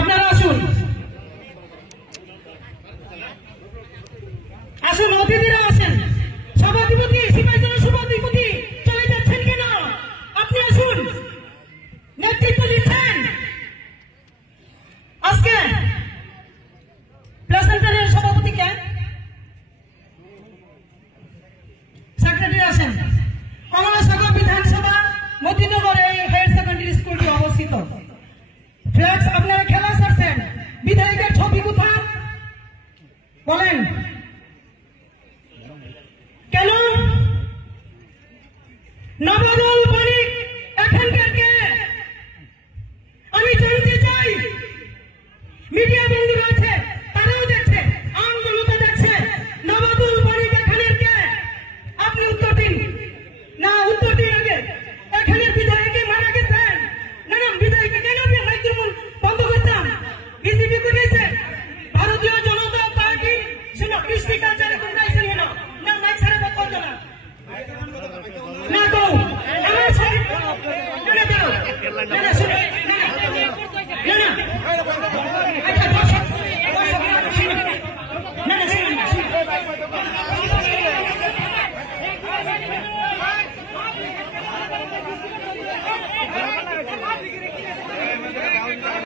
আপনারা আসুন আসুন, অতিথিরা আসেন। সভাধিপতি, সিপাহীজলা সভাধিপতি চলে যাচ্ছেন কেন? আপনি আসুন, নেতৃত্ব দিচ্ছেন। আজকে প্লেসেন্টারের সভাপতি কে? সেক্রেটারি আসেন। কমলাসাগর বিধানসভা মতিনগরে হায়ার সেকেন্ডারি স্কুলটি অবস্থিত। ফ্ল্যাক্স আপনারা খেলা ছাড়ছেন, বিধায়কের ছবি কোথায় বলেন?